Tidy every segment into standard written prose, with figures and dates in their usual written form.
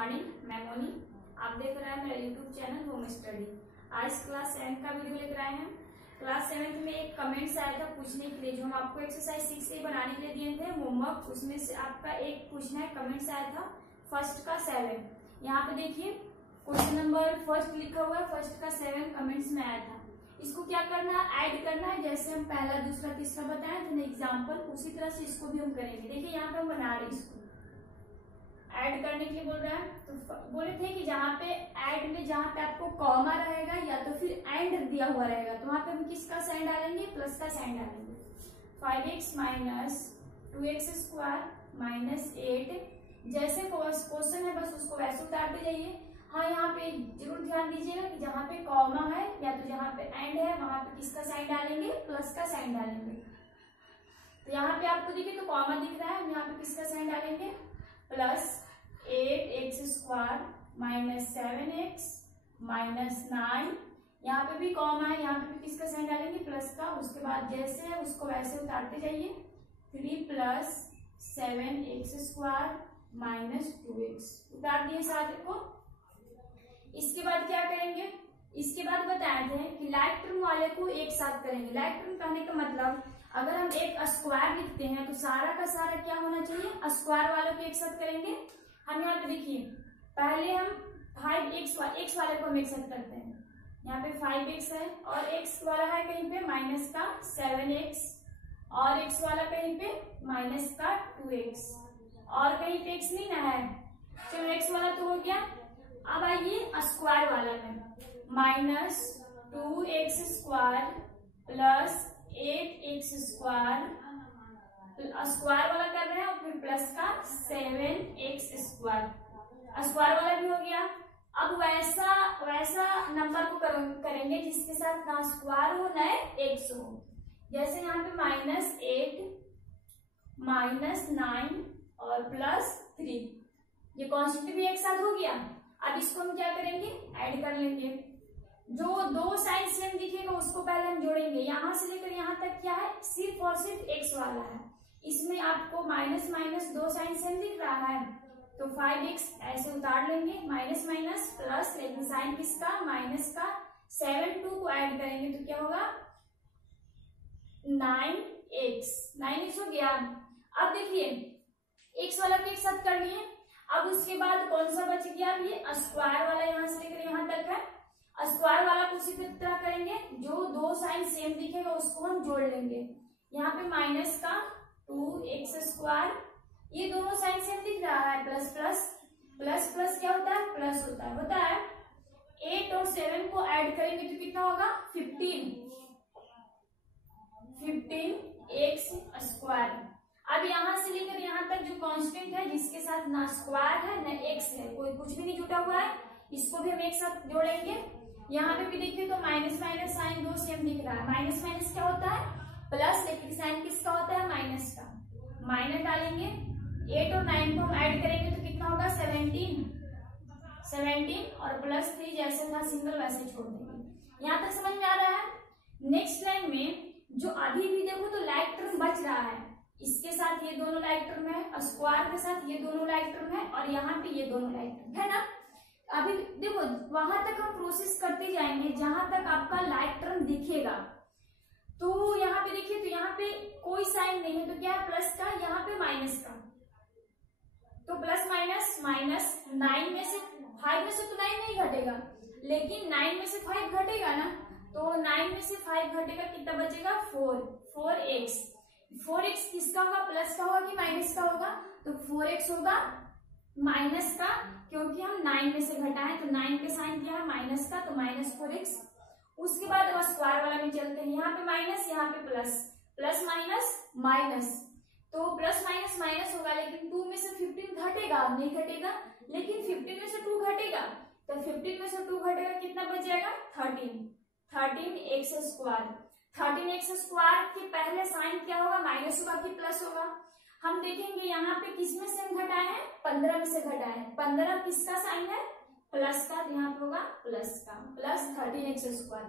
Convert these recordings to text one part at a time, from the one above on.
Morning, मैं मोनी। आप देख रहे हैं मेरा यूट्यूब चैनल होम स्टडी। आज क्लास 7 का वीडियो लेकर आए हैं। क्लास 7 में एक कमेंट्स आया था पूछने के लिए, जो हम आपको एक्सरसाइज 6 से बनाने के लिए दिए थे होमवर्क, उसमें से आपका एक पूछना है। कमेंट्स आया था फर्स्ट का 7। यहाँ पे देखिए क्वेश्चन नंबर फर्स्ट लिखा हुआ है, फर्स्ट का 7 कमेंट्स में आया था। इसको क्या करना है, ऐड करना है। जैसे हम पहला दूसरा तीसरा बताए थे एग्जाम्पल, उसी तरह से इसको भी हम करेंगे। देखिए यहाँ पे हम बना रहे हैं, इसको ऐड करने के लिए बोल रहा है। तो बोले थे कि जहाँ पे ऐड में जहाँ पे आपको कॉमा रहेगा या तो फिर एंड दिया हुआ रहेगा, तो वहां पे हम किसका साइन डालेंगे, प्लस का साइन डालेंगे। 5x minus 2x square minus 8। जैसे क्वेश्चन है बस उसको वैसे उतारते जाइए। हाँ, यहाँ पे जरूर ध्यान दीजिएगा कि जहाँ पे कॉमा है या तो जहाँ पे एंड है वहां पे किसका साइन डालेंगे, प्लस का साइन डालेंगे। तो यहाँ पे आपको देखिए तो कॉमा दिख रहा है, हम यहाँ पे किसका साइन डालेंगे, plus 8x square minus 7x minus 9। यहाँ पे भी कॉमा है, यहाँ पे भी किसका साइन डालेंगे, प्लस का। उसके बाद जैसे है उसको वैसे उतारते जाइए। 3 plus 7x square minus 2x उतार दिए सारे को। इसके बाद क्या करेंगे, इसके बाद बताए थे कि लाइक टर्म वाले को एक साथ करेंगे। लाइक टर्म कहने का मतलब अगर हम एक स्क्वायर लिखते हैं तो सारा का सारा क्या होना चाहिए, स्क्वायर वालों को एक साथ करेंगे। हम यहाँ पे देखिए पहले हम 5x x वाले को हम एक साथ करते हैं। यहाँ पे 5x है और x वाला है कहीं पे माइनस का 7x और x वाला कहीं पे माइनस का 2x और कहीं पे x नहीं ना है। चलो x वाला तो हो गया। अब आइए स्क्वायर वाला में, minus 2x square plus 8x square, square वाला कर रहे हैं और फिर प्लस का 7x स्क्वायर, स्क्वायर वाला भी हो गया। अब वैसा नंबर को करेंगे जिसके साथ ना स्क्वायर हो ना एक्स हो। जैसे यहाँ पे माइनस 8 माइनस 9 और प्लस 3, ये कॉन्स्टेंट भी एक साथ हो गया। अब इसको हम क्या करेंगे, ऐड कर लेंगे। जो दो साइड सेम दिखेगा उसको पहले हम जोड़ेंगे। यहाँ से लेकर यहाँ तक क्या है, सिर्फ और सिर्फ x वाला है। इसमें आपको माइनस माइनस दो साइन सेम दिख रहा है, तो 5x ऐसे उतार लेंगे, माइनस माइनस प्लस, लेकिन साइन किसका, माइनस का। 7 2 को ऐड करेंगे तो क्या होगा, 9x हो गया। अब देखिए x वाला के एक साथ कर लिए। अब उसके बाद कौन सा बच गया, ये स्क्वायर वाला यहाँ से लेकर यहाँ तक है। स्क्वायर वाला को उसी तरह करेंगे, जो दो साइन सेम दिखेगा उसको हम जोड़ लेंगे। यहाँ पे माइनस का 2x स्क्वायर, ये दोनों साइन सेम दिख रहा है, प्लस प्लस प्लस प्लस क्या होता है, प्लस होता है। 8 और 7 को ऐड करेंगे तो कितना होगा, 15x स्क्वायर। अब यहाँ से लेकर यहाँ तक जो कांस्टेंट है जिसके साथ ना स्क्वायर है ना x है, कोई कुछ भी नहीं जुटा हुआ है, इसको भी हम एक साथ जोड़ेंगे। यहाँ पे भी देखिए तो माइनस माइनस साइन दो सेम दिख रहा है। माइनस माइनस क्या होता है, प्लस, लेकिन साइन किसका होता है, माइनस का। माइनस डालेंगे, 8 और 9 को हम ऐड करेंगे तो कितना होगा, 17 और प्लस 3, जैसे था सिंगल वैसे छोड़ देंगे। यहाँ तक समझ में आ रहा है। नेक्स्ट लाइन में जो अभी भी देखो तो लाइक टर्म बच रहा है, इसके साथ ये दोनों लाइक टर्म है, स्क्वायर के साथ ये दोनों लाइक टर्म है और यहाँ पे ये दोनों लाइक टर्म है ना। अभी देखो वहां तक हम प्रोसेस करते जाएंगे जहां तक आपका लाइक टर्म दिखेगा। तो यहाँ पे देखिए तो यहाँ पे कोई साइन नहीं है, तो क्या है, प्लस का, यहाँ पे माइनस का। तो प्लस माइनस माइनस 9 में से 5 में से तो 9 नहीं घटेगा, लेकिन 9 में से 5 घटेगा ना। तो 9 में से 5 घटेगा, कितना बचेगा, 4x किसका होगा, प्लस का होगा कि माइनस का होगा, तो 4x होगा माइनस का, क्योंकि हम 9 में से घटाएं तो 9 के साइन क्या है, माइनस का, तो माइनस 4x। उसके बाद अब स्क्वायर वाला में चलते हैं। यहाँ पे माइनस, यहाँ पे प्लस, प्लस माइनस माइनस, तो प्लस माइनस माइनस होगा, लेकिन 2 में से 15 घटेगा, नहीं घटेगा, लेकिन 15 में से 2 घटेगा, तो 15 में से 2 घटेगा, कितना बच जाएगा, 13x स्क्वायर। 13x स्क्वायर के पहले साइन क्या होगा, माइनस होगा कि प्लस होगा। हम देखेंगे यहाँ पे किस में से हम घटाए हैं, 15 में से घटाए हैं। 15 किसका साइन है, प्लस का, तो यहाँ पे होगा प्लस का, प्लस 13x स्क्वायर।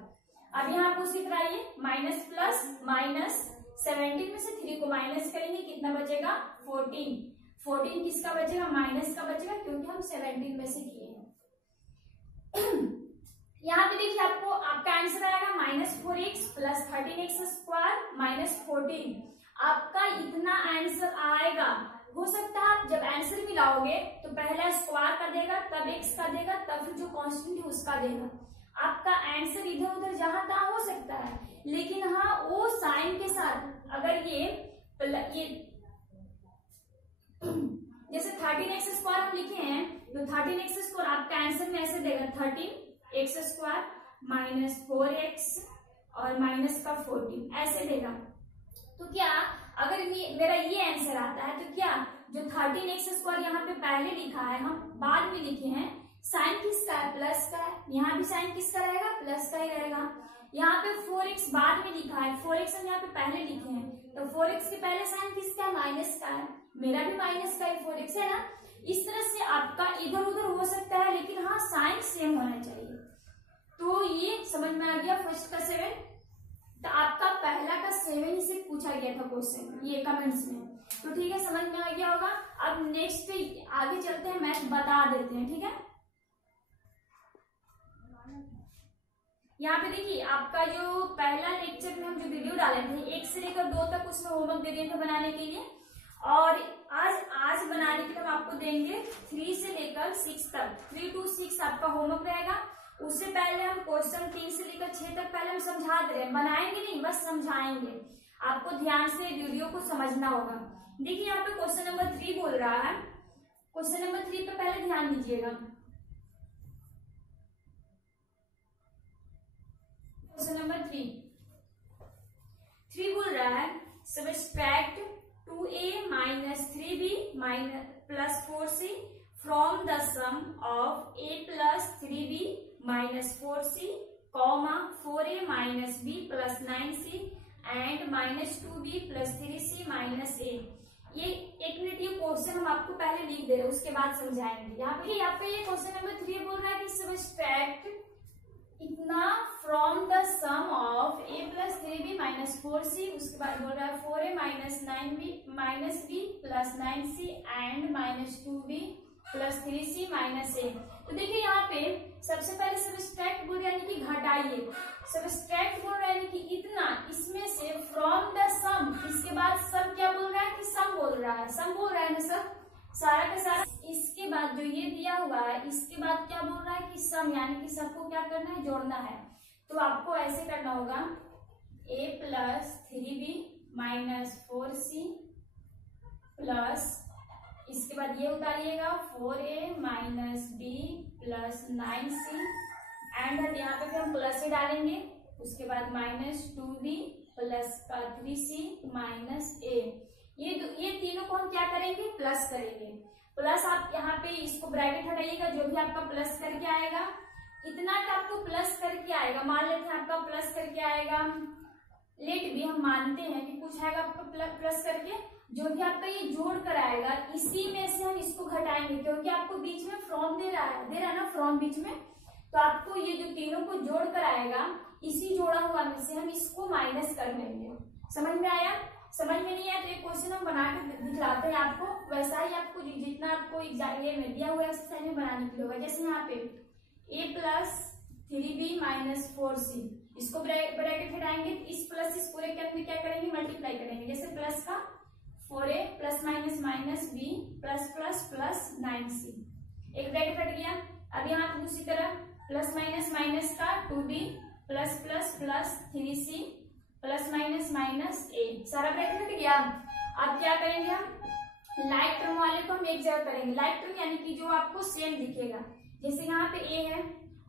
अब यहाँ पे उसी तरह ये माइनस प्लस माइनस 17 में से 3 को माइनस करेंगे, कितना बचेगा, 14। 14 किसका बचेगा, माइनस का बचेगा, क्योंकि हम 17 में से किए हैं। यहाँ पे देखिए आपको आपका आंसर आएगा -4x plus 13x square minus 14। आपका इतना आंसर आएगा। हो सकता है जब आंसर मिलाओगे तो पहला स्क्वायर का देगा, तब x का देगा, तब फिर जो कांस्टेंट है उसका देगा। आपका आंसर इधर उधर जहां तहां हो सकता है, लेकिन हाँ वो साइन के साथ अगर ये जैसे 13x स्क्वायर हम लिखे हैं तो 13x स्क्वायर आपका आंसर में ऐसे देगा 13x स्क्वायर माइनस 4x और माइनस का 14 ऐसे देगा। तो क्या अगर मेरा ये आंसर आता है तो क्या जो 13x स्क्वायर यहाँ पे पहले लिखा है हम बाद में लिखे हैं, साइन किसका है, प्लस का है। यहाँ भी साइन किसका रहेगा, प्लस का ही रहेगा। यहाँ पे 4x बाद में लिखा है, 4x हम यहाँ पे पहले लिखे हैं, तो 4x के पहले साइन किसका है, माइनस का है। मेरा भी माइनस का ही 4x है ना। इस तरह से आपका इधर उधर हो सकता है, लेकिन हाँ साइन सेम होना चाहिए। तो ये समझ में आ गया फर्स्ट का 7। तो आपका पहला का 7 से पूछा गया था क्वेश्चन ये कमेंट्स में। तो ठीक है, समझ में आ गया होगा। अब नेक्स्ट आगे चलते हैं, मैथ बता देते हैं, ठीक है। यहाँ पे देखिए आपका जो पहला लेक्चर में हम जो वीडियो डाले थे 1 से लेकर 2 तक उसमें होमवर्क दे दिए थे बनाने के लिए, और आज बनाने के लिए हम आपको देंगे 3 से लेकर 6 तक, 3 to 6 आपका होमवर्क रहेगा। उससे पहले हम क्वेश्चन 3 से लेकर 6 तक पहले हम समझा दे रहे हैं, बनाएंगे नहीं, बस समझाएंगे। आपको ध्यान से वीडियो को समझना होगा। देखिए यहाँ पे क्वेश्चन नंबर 3 बोल रहा है। क्वेश्चन नंबर 3 पे पहले ध्यान दीजिएगा। क्वेश्चन नंबर 3 बोल रहा है subtract 2a minus 3b plus 4c from the sum of a plus 3b minus 4c comma 4a minus b plus 9c and minus 2b plus 3c minus a। ये एक minute, ये question हम आपको पहले लिख दे रहे हैं, उसके बाद समझाएंगे। यहाँ पे ये क्वेश्चन नंबर 3 बोल रहा है कि सबट्रैक्ट इतना from the sum of a plus 3b minus 4c, उसके बाद बोल रहा है 4a minus 9b minus b plus 9c and minus 2b plus 3c minus a। तो देखिए यहाँ पे सबसे पहले सबट्रैक्ट बोल रहा है कि घटाइए, सबट्रैक्ट बोल रहा है कि इतना, इसमें से फ्रॉम द सम, इसके बाद सब क्या बोल रहा है कि सम बोल रहा है, सम बोल रहा है ना सब, सारा का सारा। इसके बाद जो ये दिया हुआ है इसके बाद क्या बोल रहा है कि सम, यानी कि सबको क्या करना है, जोड़ना है। तो आपको ऐसे करना होगा a plus 3b minus 4c plus, इसके बाद ये उतारिएगा 4a minus b plus 9c and यहाँ पे भी हम प्लस ही डालेंगे, उसके बाद माइनस 2b प्लस का 3c माइनस a। ये तीनों को हम क्या करेंगे, प्लस करेंगे। प्लस आप यहाँ पे इसको ब्रैकेट हटाइएगा, जो भी आपका प्लस करके आएगा इतना का आपको प्लस करके आएगा। मान लेते हैं आपका प्लस करके आएगा, लेट भी हम मानते हैं कि कुछ आएगा आपका प्लस करके, जो भी आपका ये जोड़ कर आएगा इसी में से हम इसको घटाएंगे, क्योंकि आपको बीच में फ्रॉम दे रहा है ना, फ्रॉम बीच में। तो आपको ये जो तीनों को जोड़ कर आएगा इसी जोड़ा हुआ में से हम इसको माइनस कर लेंगे। समझ में आया? समझ में नहीं आया तो एक क्वेश्चन हम बना के दिखलाते हैं आपको, वैसा ही आपको जितना आपको एग्जाम में दिया हुआ एक्सरसाइज में बनाने के लिए होगा। जैसे यहाँ पे a plus 3b minus 4c, इसको ब्रैकेट हटाएंगे, इस प्लस इस पूरे के अंदर क्या करेंगे, मल्टीप्लाई करेंगे। जैसे प्लस का 4a plus minus minus b plus plus plus 9c, एक ब्रैकेट हट गया। अब यहाँ पे दूसरी तरह प्लस माइनस माइनस का 2b plus plus plus 3c plus minus minus a, सारा ब्रैकेट हट गया। अब क्या करेंगे हम, लाइक टर्म वाले को हम एक जगह करेंगे। लाइक टर्म यानी कि जो आपको सेम दिखेगा, जैसे यहाँ पे a है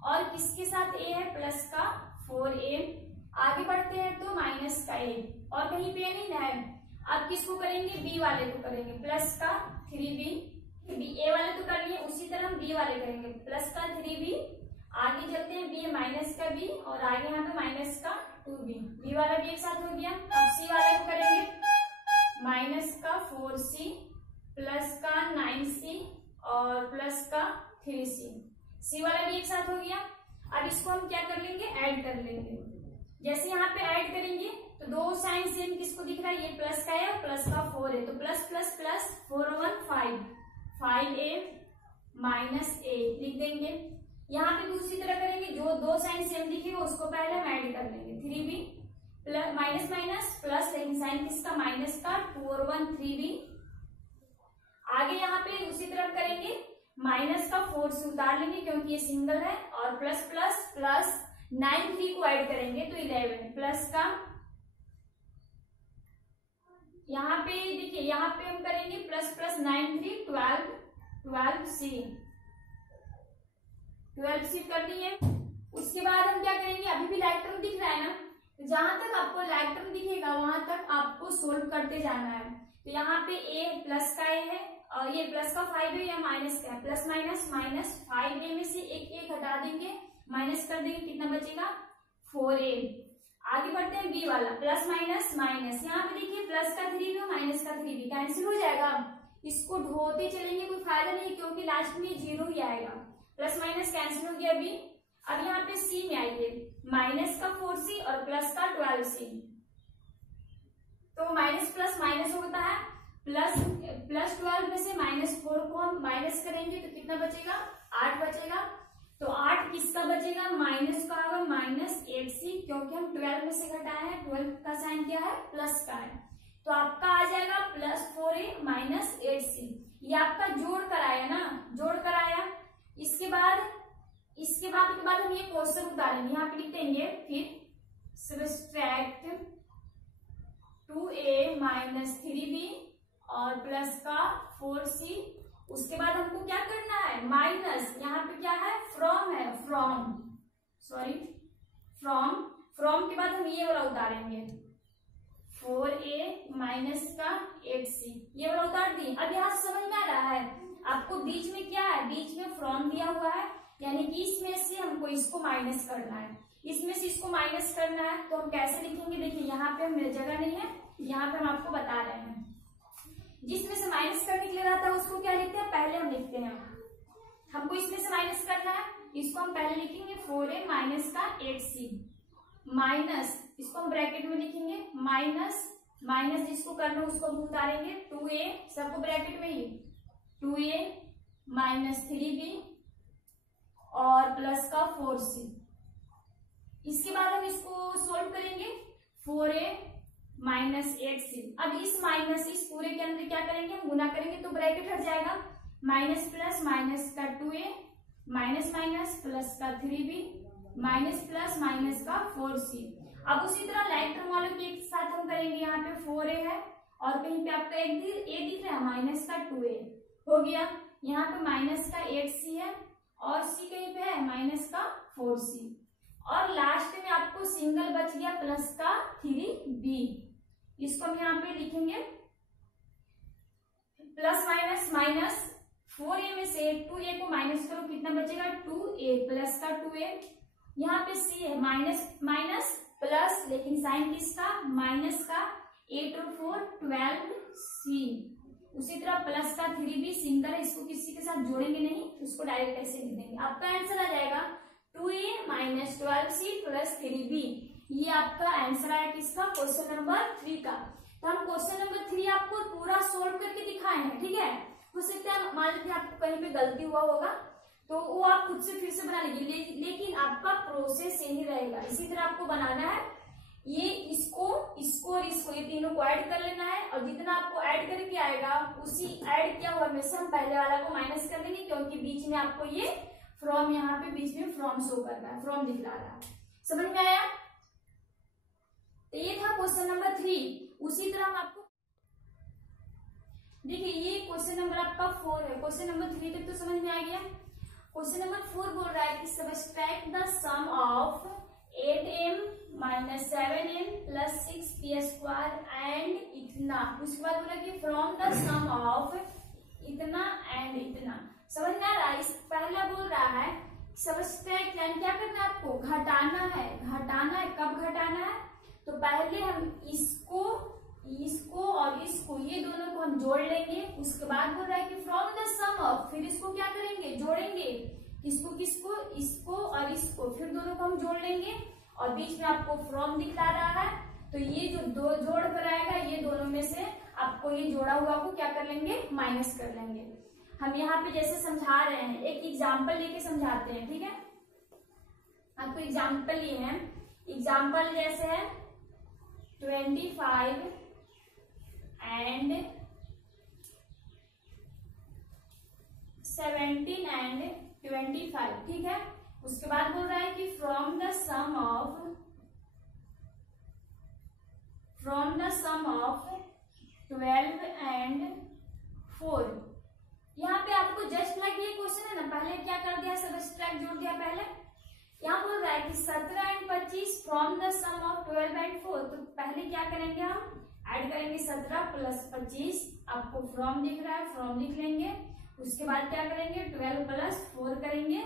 और किसके साथ a है, प्लस का 4a, आगे बढ़ते हैं तो माइनस का a और कहीं पे नहीं है। अब किसको करेंगे, b वाले को करेंगे, प्लस का 3b, a वाले तो कर लिए, उसी तरह हम b वाले करेंगे, प्लस का 3b, आगे चलते हैं b माइनस का b और आगे यहाँ पे माइनस का 2b, b वाला भी एक साथ हो गया। अब c वाले को करेंगे, माइनस का 4c प्लस का 9c और प्लस का 3c, c वाला भी एक साथ हो गया। अब इसको हम क्या कर लेंगे, ऐड कर लेंगे। जैसे यहाँ पे ऐड करेंगे तो दो साइन सेम किसको दिख रहा है, ये प्लस का है, प्लस का 4 है, तो plus plus plus 4 1 5, 5a minus a लिख देंगे। यहाँ पे दूसरी तरह करेंगे, जो दो साइन सेम दिखेगा उसको पहले हम ऐड कर लेंगे, 3b plus minus minus plus, लेकिन साइन किसका, माइनस का, 2 और 1 3b। आगे यहाँ पे दूसरी तरफ करेंगे, माइनस का 4 से उतार लेंगे क्योंकि ये सिंगल है, और प्लस प्लस प्लस 9 3 को ऐड करेंगे तो 11 प्लस का, यहाँ पे देखिए यहाँ पे हम करेंगे प्लस प्लस 9 3 12 12c 12c कर लिए। उसके बाद हम क्या करेंगे, अभी भी लाइक टर्म दिख रहा है ना, तो जहां तक आपको लाइक टर्म दिखेगा वहां तक आपको सोल्व करते जाना है। तो यहाँ पे a प्लस का a है और ये प्लस का 5 है या माइनस का है, प्लस माइनस माइनस 5a में से एक हटा देंगे, माइनस कर देंगे, कितना बचेगा 4a। आगे बढ़ते हैं b वाला, प्लस माइनस माइनस, यहाँ पे देखिए प्लस का 3b और माइनस का 3b कैंसिल हो जाएगा। इसको ढोते चलेंगे कोई फायदा नहीं क्योंकि लास्ट में 0 ही आएगा, प्लस माइनस कैंसिल हो गया b। अब यहाँ पे c में आइए, माइनस का 4c और प्लस का 12c, तो माइनस प्लस माइनस होता है, प्लस 12 में से -4 को हम माइनस करेंगे तो कितना बचेगा, 8 बचेगा। तो 8 किसका बचेगा, माइनस का होगा, -8c, क्योंकि हम 12 में से घटाए हैं, 12 का साइन क्या है, प्लस का है, तो आपका आ जाएगा +4a -8c। ये आपका जोड़ कराया ना, जोड़ कराया। इसके बाद हम ये क्वेश्चन उतारेंगे, यहाँ पे लिख देंगे फिर सब्सट्रैक्ट 2a -3b और प्लस का 4c। उसके बाद हमको क्या करना है, माइनस, यहाँ पे क्या है, फ्रॉम है, फ्रॉम के बाद हम ये वाला उतारेंगे 4a माइनस का 8c, ये वाला उतार दिए। अब यहाँ से समझ में आ रहा है आपको, बीच में क्या है, बीच में फ्रॉम दिया हुआ है, यानी कि इसमें से हमको इसको माइनस करना है, इसमें से इसको माइनस करना है। तो हम कैसे लिखेंगे, देखिए यहाँ पे मेरी जगह नहीं है, यहाँ पे हम आपको बता रहे हैं, जिसमें से माइनस करने के लिए रहता है उसको क्या लिखते हैं, पहले हम लिखते हैं, हमको इसमें से माइनस करना है, इसको हम पहले लिखेंगे 4a माइनस का 8c माइनस, इसको हम ब्रैकेट में लिखेंगे, माइनस जिसको करना है उसको हम उतारेंगे 2a, सबको ब्रैकेट में ही 2a -3b और प्लस का 4c। इसके बाद हम इसको सोल्व करेंगे 4a -8c। अब इस पूरे के अंदर क्या करेंगे, हम गुना करेंगे तो ब्रैकेट हट जाएगा, माइनस प्लस माइनस का 2a माइनस माइनस प्लस का 3b माइनस प्लस माइनस का 4c। अब उसी तरह लाइक टर्म वालों के एक साथ हम करेंगे, यहाँ पे 4a है और कहीं पे आपका a दिख रहा है, माइनस का 2a हो गया, यहाँ पे माइनस का 8c है और c कहीं पे है माइनस का 4c, और लास्ट में आपको सिंगल बच गया प्लस का 3b। इसको हम यहाँ पे लिखेंगे प्लस माइनस माइनस 4a में से 2a को माइनस करो, कितना बचेगा 2a प्लस का 2a। यहाँ पे c है, माइनस माइनस प्लस, लेकिन साइन किसका, माइनस का, 8 और 4 12c। उसी तरह प्लस का 3b सिंगल है, इसको किसी के साथ जोड़ेंगे नहीं, उसको डायरेक्ट ऐसे लिख देंगे। आपका आंसर आ जाएगा 2a -12c प्लस 3b। ये आपका आंसर आया किसका, क्वेश्चन नंबर 3 का। तो हम क्वेश्चन नंबर 3 आपको पूरा सोल्व करके दिखाए हैं, ठीक है। हो सकता है मान लीजिए आपको कहीं पे गलती हुआ होगा तो वो आप खुद से फिर से बना लीजिए, लेकिन आपका प्रोसेस यही रहेगा, इसी तरह आपको बनाना है। ये इसको और इसको, ये तीनों को ऐड कर लेना है, और जितना आपको ऐड करके आएगा उसी ऐड किया हुआ में से हम पहले वाला को माइनस कर देंगे, क्योंकि बीच में आपको ये फ्रॉम, यहाँ पे बीच में फ्रॉम शो कर रहा है, फ्रॉम दिखला रहा है। समझ में आया। तो ये था क्वेश्चन नंबर 3। उसी तरह हम आपको देखिए, ये क्वेश्चन नंबर आपका 4 है, क्वेश्चन नंबर 3 तक तो समझ में आ गया। क्वेश्चन नंबर 4 बोल रहा है कि subtract the sum of 8m -7m + 6p² and इतना। उसके बाद बोला कि फ्रॉम द सम ऑफ इतना एंड इतना। समझ में आ रहा है। इस पहला बोल रहा है सब्सट्रैक्ट यानी क्या करना है, आपको घटाना है। घटाना है, कब घटाना है, तो पहले हम इसको और इसको, ये दोनों को हम जोड़ लेंगे। उसके बाद बोल रहा है कि फ्रॉम द सम ऑफ, फिर इसको क्या करेंगे, जोड़ेंगे, किसको इसको और इसको, फिर दोनों को हम जोड़ लेंगे, और बीच में आपको फ्रॉम दिखला रहा है। तो ये जो दो जोड़ कर आएगा, ये दोनों में से आपको ये जोड़ा हुआ को क्या कर लेंगे, माइनस कर लेंगे। हम यहाँ पे जैसे समझा रहे हैं, एक एग्जाम्पल लेके समझाते हैं, ठीक है। आपको एग्जाम्पल लिए हैं, एग्जाम्पल जैसे है 25 एंड 17 एंड 25, ठीक है। उसके बाद बोल रहा है कि from the sum of 12 and 4। यहाँ पे आपको जस्ट लाइक ये क्वेश्चन है ना, पहले क्या कर दिया, सबट्रैक्ट जोड़ दिया पहले। यहाँ बोल रहा है कि 17 and 25 from the sum of 12 and 4। तो पहले क्या करेंगे, हम ऐड करेंगे 17 प्लस 25, आपको फ्रॉम दिख रहा है, फ्रॉम लिख लेंगे। उसके बाद क्या करेंगे, 12 प्लस 4 करेंगे,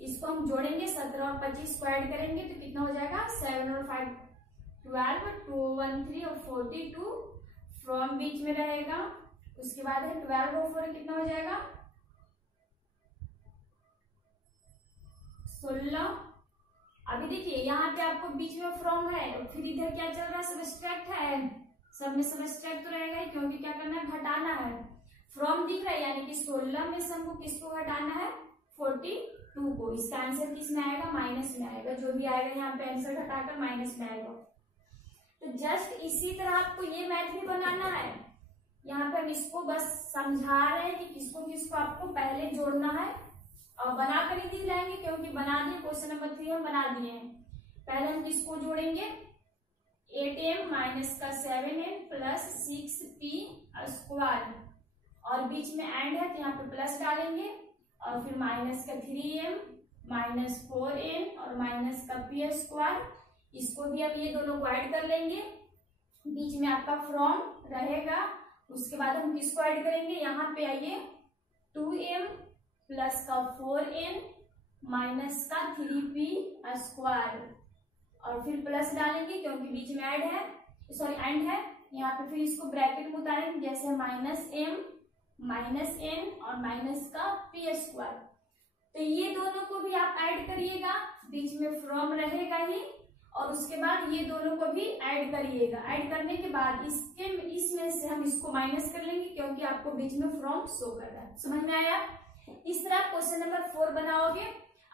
इसको हम जोड़ेंगे, 17 और 25 को ऐड करेंगे तो कितना हो जाएगा, 7 और 5 12, 2 1 3 और 42, फ्रॉम बीच में रहेगा। उसके बाद है 12 और 4 कितना हो जाएगा, 16। अभी देखिए यहाँ पे आपको बीच में फ्रॉम है, फिर इधर क्या चल रहा है, सबट्रैक्ट है, सब में सबट्रैक्ट तो रहेगा ही, क्योंकि क्या करना है, घटाना है। फ्रॉम दिख रहा है, यानी कि 16 में से हमको किसको घटाना है, 42 को। इसका आंसर किस में आएगा, माइनस में आएगा। जो भी आएगा यहाँ पे आंसर घटाकर माइनस में आएगा। तो जस्ट इसी तरह आपको ये मैथ भी बनाना है। यहाँ पे हम इसको बस समझा रहे हैं कि किसको किसको आपको पहले जोड़ना है, और बना कर ही दिखाएंगे, क्योंकि बना दिए, क्वेश्चन नंबर 3 हम बना दिए हैं। पहले हम किसको जोड़ेंगे, 8m माइनस का 7n प्लस 6p², और बीच में एंड है तो यहाँ पे प्लस डालेंगे, और फिर माइनस का 3m माइनस 4n और माइनस का p²। इसको भी अब ये दोनों को ऐड कर लेंगे, बीच में आपका फ्रॉम रहेगा। उसके बाद हम किसको ऐड करेंगे, यहाँ पे आइए, 2m प्लस का 4n माइनस का 3p², और फिर प्लस डालेंगे क्योंकि बीच में ऐड है, सॉरी एंड है। यहाँ पे फिर इसको ब्रैकेट में उतारेंगे, जैसे -m माइनस n और माइनस का p²। तो ये दोनों को भी आप ऐड करिएगा, बीच में फ्रॉम रहेगा ही, और उसके बाद ये दोनों को भी ऐड करिएगा। ऐड करने के बाद इसमें से हम इसको माइनस कर लेंगे, क्योंकि आपको बीच में फ्रॉम शो कर रहा है। समझ में आया। इस तरह क्वेश्चन नंबर 4 बनाओगे।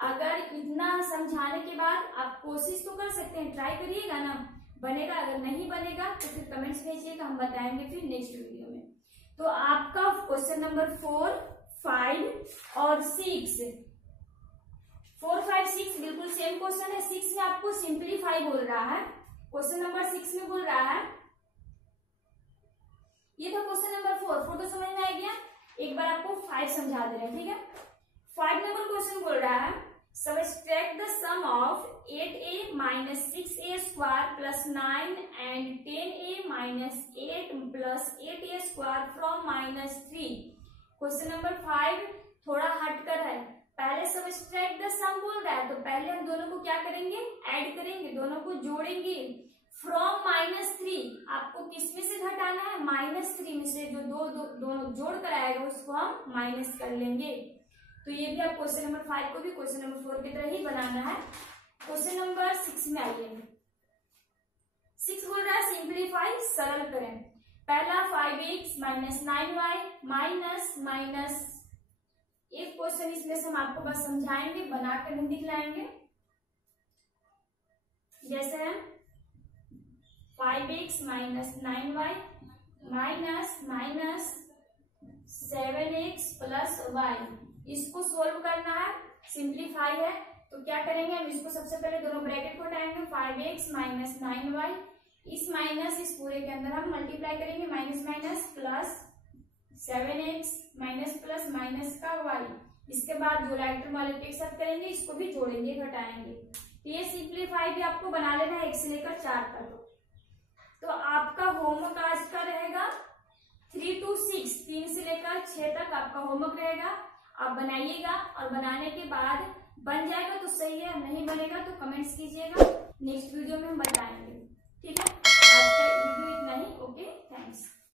अगर इतना समझाने के बाद आप कोशिश तो कर सकते हैं, ट्राई करिएगा ना, बनेगा। अगर नहीं बनेगा तो फिर कमेंट्स भेजिएगा, हम बताएंगे फिर नेक्स्ट वीडियो में। तो आपका क्वेश्चन नंबर 4, 5 और 6, 4, 5, 6 बिल्कुल सेम क्वेश्चन है। 6 में आपको सिंप्लीफाई बोल रहा है, क्वेश्चन नंबर 6 में बोल रहा है। ये था क्वेश्चन नंबर 4 तो समझ में आ गया। एक बार आपको 5 समझा दे रहे हैं, ठीक है। 5 नंबर क्वेश्चन बोल रहा है, subtract the sum of 8a minus 6a² plus 9 and 10a minus 8 plus 8a² from -3। Question number 5 थोड़ा हटकर है, पहले सबट्रैक्ट द सम बोल रहा है, तो पहले हम दोनों को क्या करेंगे, ऐड करेंगे, दोनों को जोड़ेंगे। फ्रॉम -3 आपको किसमें से घटाना है, -3 में से जो दोनों जोड़ कर आएगा उसको हम माइनस कर लेंगे। तो ये भी आप क्वेश्चन नंबर 5 को भी क्वेश्चन नंबर 4 की तरह ही बनाना है। क्वेश्चन नंबर 6 में आइए। 6 बोल रहा है सिंप्लीफाई, सरल करें। पहला 5x minus 9y minus minus, एक क्वेश्चन इसमें से हम आपको बस समझाएंगे, बनाकर नहीं दिखलाएंगे। जैसे है 5x minus 9y minus minus 7x plus y, इसको सोल्व करना है, सिंप्लीफाई है। तो क्या करेंगे हम, इसको सबसे पहले दोनों ब्रैकेट को हटाएंगे, 5x माइनस 9y, इस माइनस इस पूरे के अंदर हम मल्टीप्लाई करेंगे, minus minus plus 7x minus plus minus का y। इसके बाद जो राइटर वाले एक साथ करेंगे, इसको भी जोड़ेंगे, घटाएंगे। तो ये सिंप्लीफाई भी आपको बना लेना है 1 से लेकर 4 तक। तो आपका होमवर्क आज का रहेगा 3 to 6, 3 से लेकर 6 तक आपका होमवर्क रहेगा। आप बनाइएगा, और बनाने के बाद बन जाएगा तो सही है, नहीं बनेगा तो कमेंट्स कीजिएगा, नेक्स्ट वीडियो में हम बताएंगे। ठीक है, आज का वीडियो इतना ही। Okay, thanks.